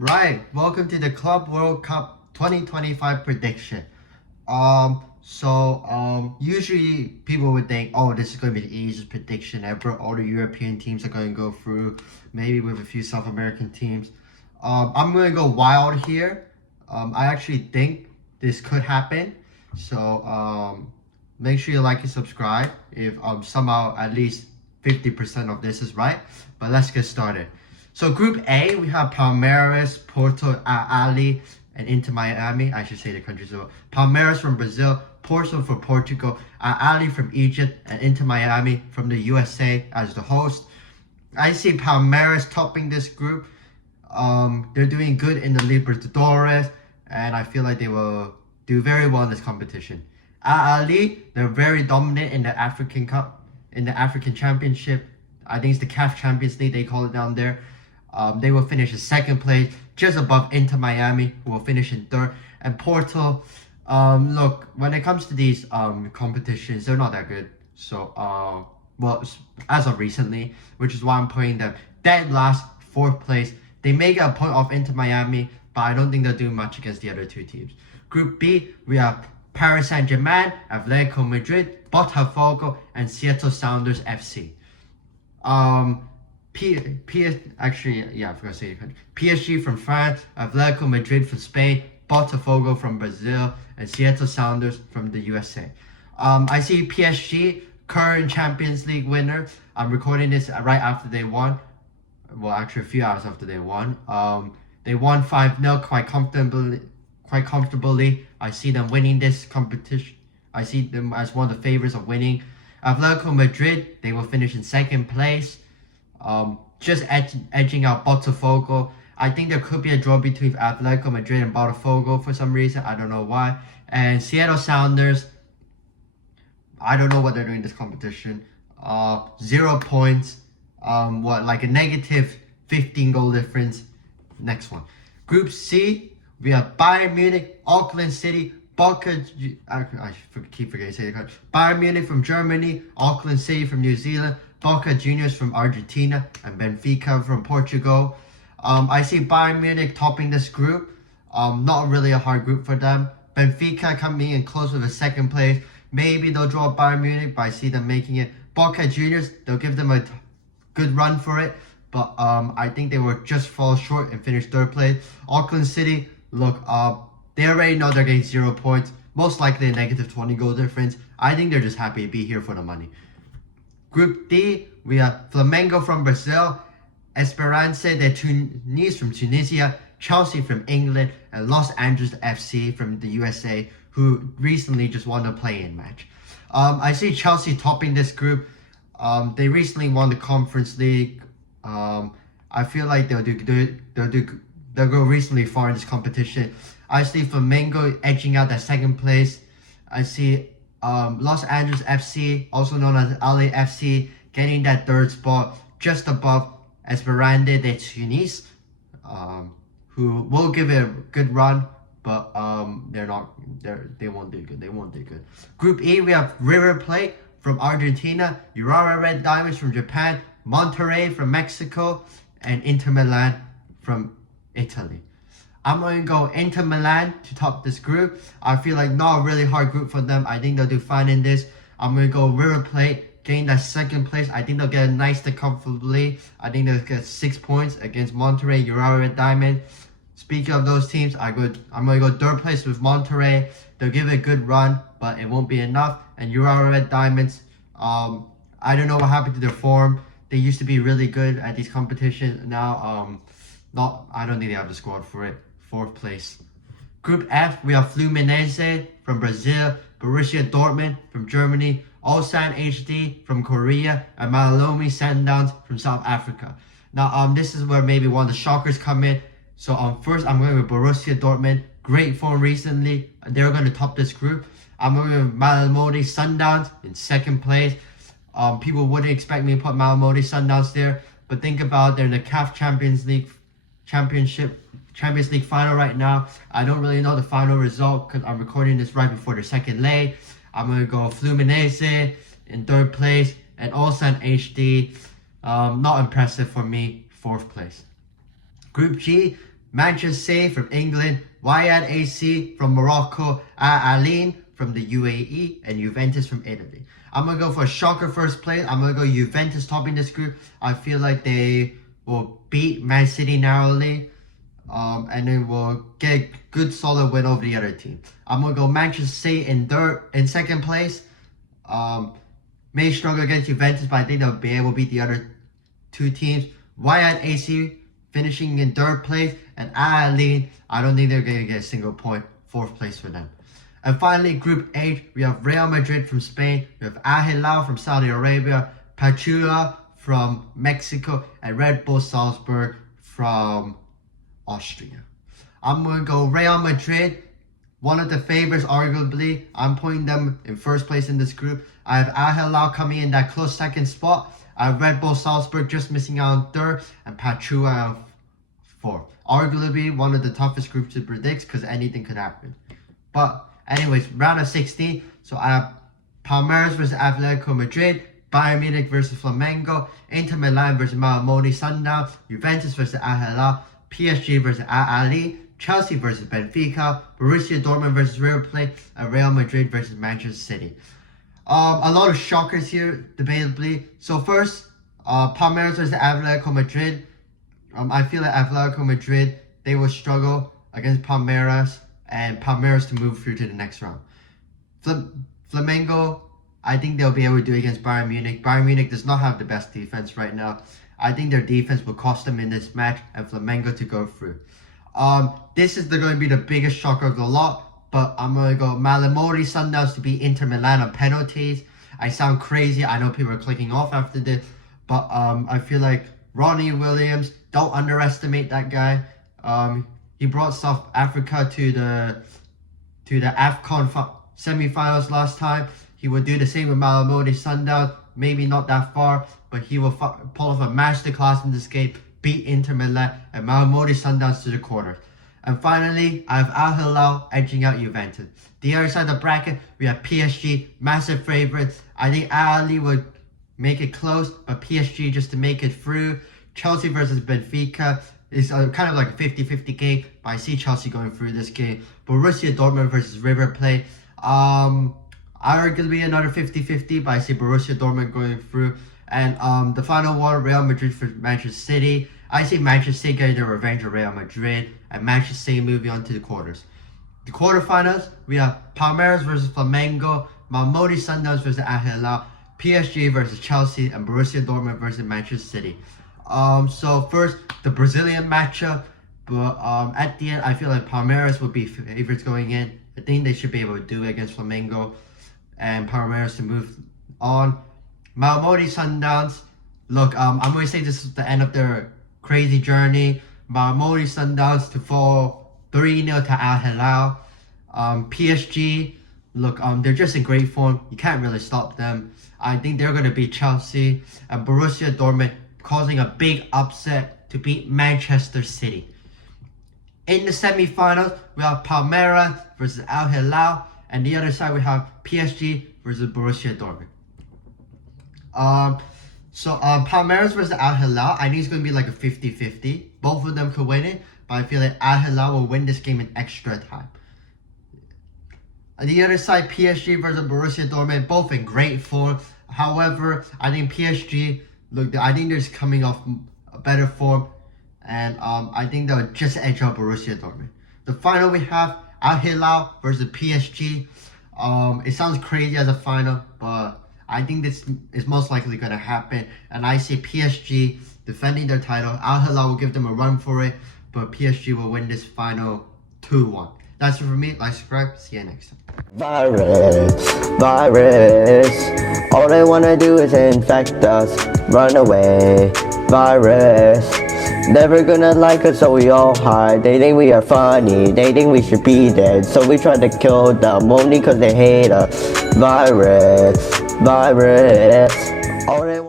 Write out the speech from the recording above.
Right, welcome to the Club World Cup 2025 prediction. Usually people would think, oh, this is going to be the easiest prediction ever. All the European teams are going to go through, maybe with a few South American teams. I'm going to go wild here. I actually think this could happen. Make sure you like and subscribe if somehow at least 50% of this is right. But let's get started. So Group A, we have Palmeiras, Porto, Ali, and Inter Miami. I should say the countries. So Palmeiras from Brazil, Porto for Portugal, Ali from Egypt, and Inter Miami from the USA as the host. I see Palmeiras topping this group. They're doing good in the Libertadores, and I feel like they will do very well in this competition. Ali, they're very dominant in the African Cup, in the African Championship. I think it's the CAF Champions League, they call it down there. They will finish in second place, just above Inter Miami, who will finish in third. And Porto, look, when it comes to these competitions, they're not that good. As of recently, which is why I'm putting them dead last, fourth place. They may get a point off Inter Miami, but I don't think they'll do much against the other two teams. Group B, we have Paris Saint-Germain, Atletico Madrid, Botafogo, and Seattle Sounders FC. I forgot to say the country. PSG from France, Atletico Madrid from Spain, Botafogo from Brazil, and Seattle Sounders from the USA. I see PSG, current Champions League winner. I'm recording this right after they won. Well, actually a few hours after they won. They won 5-0 quite comfortably. I see them winning this competition. I see them as one of the favorites of winning. Atletico Madrid, they will finish in second place. Just edging out Botafogo. I think there could be a draw between Atletico Madrid and Botafogo for some reason. I don't know why. And Seattle Sounders, I don't know what they're doing in this competition. 0 points. Like a negative 15 goal difference. Next one. Group C, we have Bayern Munich, Auckland City, I keep forgetting to say the country. Bayern Munich from Germany, Auckland City from New Zealand, Boca Juniors from Argentina, and Benfica from Portugal. I see Bayern Munich topping this group. Not really a hard group for them. Benfica coming in close with a second place. Maybe they'll draw Bayern Munich, but I see them making it. Boca Juniors, they'll give them a good run for it, but I think they will just fall short and finish third place. Auckland City, look, they already know they're getting 0 points. Most likely a negative 20 goal difference. I think they're just happy to be here for the money. Group D, we have Flamengo from Brazil, Esperance de Tunis from Tunisia, Chelsea from England, and Los Angeles FC from the USA, who recently just won a play-in match. I see Chelsea topping this group. They recently won the Conference League. I feel like they'll go reasonably far in this competition. I see Flamengo edging out that second place. I see Los Angeles FC, also known as LAFC, getting that third spot just above Esperance de Tunis, who will give it a good run, but they won't do good. They won't do good. Group E, we have River Plate from Argentina, Urawa Red Diamonds from Japan, Monterrey from Mexico, and Inter Milan from Italy. I'm going to go Inter Milan to top this group. I feel like not a really hard group for them. I think they'll do fine in this. I'm going to go River Plate, getting that second place. I think they'll get a nice to comfortably. I think they'll get 6 points against Monterrey, Urawa Red Diamond. Speaking of those teams, I'm going to go third place with Monterrey. They'll give it a good run, but it won't be enough. And Urawa Red Diamonds, I don't know what happened to their form. They used to be really good at these competitions. Now, I don't think they have the squad for it. Fourth place. Group F, we have Fluminense from Brazil, Borussia Dortmund from Germany, Ulsan HD from Korea, and Mamelodi Sundowns from South Africa. Now, this is where maybe one of the shockers come in. So, first, I'm going with Borussia Dortmund. Great form recently. They're going to top this group. I'm going with Mamelodi Sundowns in second place. People wouldn't expect me to put Mamelodi Sundowns there, but think about it, they're in the CAF Champions League final right now. I don't really know the final result because I'm recording this right before the second leg. I'm going to go Fluminense in third place and Ulsan HD. Not impressive for me, fourth place. Group G, Manchester City from England, Wydad AC from Morocco, Al Ain from the UAE, and Juventus from Italy. I'm going to go for a shocker first place. I'm going to go Juventus topping this group. I feel like they will beat Man City narrowly. And then we'll get a good solid win over the other team. I'm going to go Manchester City in second place. May struggle against Juventus, but I think they'll be able to beat the other two teams. Wydad AC finishing in third place, and Al Ain, I don't think they're going to get a single point. Fourth place for them. And finally, Group H, we have Real Madrid from Spain, we have Al Hilal from Saudi Arabia, Pachuca from Mexico, and Red Bull Salzburg from Austria. I'm going to go Real Madrid, one of the favorites arguably. I'm putting them in first place in this group. I have Al Hilal coming in that close second spot. I have Red Bull Salzburg just missing out on third, and Pachuca on fourth. Arguably one of the toughest groups to predict because anything could happen. But anyways, round of 16. So I have Palmeiras versus Atletico Madrid, Bayern Munich versus Flamengo, Inter Milan versus Malamodi Sundowns, Juventus versus Al Hilal, PSG versus Al Ahly, Chelsea versus Benfica, Borussia Dortmund versus River Plate, and Real Madrid versus Manchester City. A lot of shockers here, debatably. So first, Palmeiras versus Atletico Madrid. I feel like Atletico Madrid, they will struggle against Palmeiras, and Palmeiras to move through to the next round. Flamengo, I think they'll be able to do it against Bayern Munich. Bayern Munich does not have the best defense right now. I think their defense will cost them in this match, and Flamengo to go through. This is going to be the biggest shocker of the lot, but I'm going to go Malamodi Sundowns to beat Inter Milan on penalties. I sound crazy. I know people are clicking off after this, but I feel like Ronnie Williams, don't underestimate that guy. He brought South Africa to the AFCON semi-finals last time. He will do the same with Malamodi Sundowns. Maybe not that far, but he will pull off a masterclass in this game, beat Inter Milan and Malamodi Sundowns to the quarters. And finally, I have Al Hilal edging out Juventus. The other side of the bracket, we have PSG, massive favorites. I think Al Ahly would make it close, but PSG just to make it through. Chelsea versus Benfica is kind of like a 50-50 game, but I see Chelsea going through this game. Borussia Dortmund versus River Plate. Arguably another 50-50, but I see Borussia Dortmund going through. And the final one, Real Madrid for Manchester City. I see Manchester City getting the revenge of Real Madrid, and Manchester City moving on to the quarters. The quarterfinals, we have Palmeiras versus Flamengo, Malamodi Sundowns versus Al Hilal, PSG versus Chelsea, and Borussia Dortmund versus Manchester City. So first, the Brazilian matchup, but at the end, I feel like Palmeiras will be favorites going in. I think they should be able to do it against Flamengo and Palmeiras to move on. Malamodi Sundowns, look, I'm going to say this is the end of their crazy journey. Malamodi Sundowns to fall 3-0 to Al Hilal. PSG, look, they're just in great form. You can't really stop them. I think they're going to beat Chelsea. And Borussia Dortmund causing a big upset to beat Manchester City. In the semi-finals, we have Palmeiras versus Al Hilal. And the other side, we have PSG versus Borussia Dortmund. Palmeiras versus Al Hilal, I think it's going to be like a 50-50. Both of them could win it, but I feel like Al Hilal will win this game in extra time. On the other side, PSG versus Borussia Dortmund, both in great form. However, I think PSG, look, I think they're just coming off a better form, and I think they'll just edge out Borussia Dortmund. The final we have Al Hilal versus PSG. It sounds crazy as a final, but I think this is most likely going to happen. And I see PSG defending their title. Al Hilal will give them a run for it, but PSG will win this final 2-1. That's it for me. Like, subscribe. See you next time. Virus. All they wanna do is infect us. Run away. Virus. Never gonna like us, so we all hide. They think we are funny. They think we should be dead. So we try to kill them only cause they hate us. Virus. All they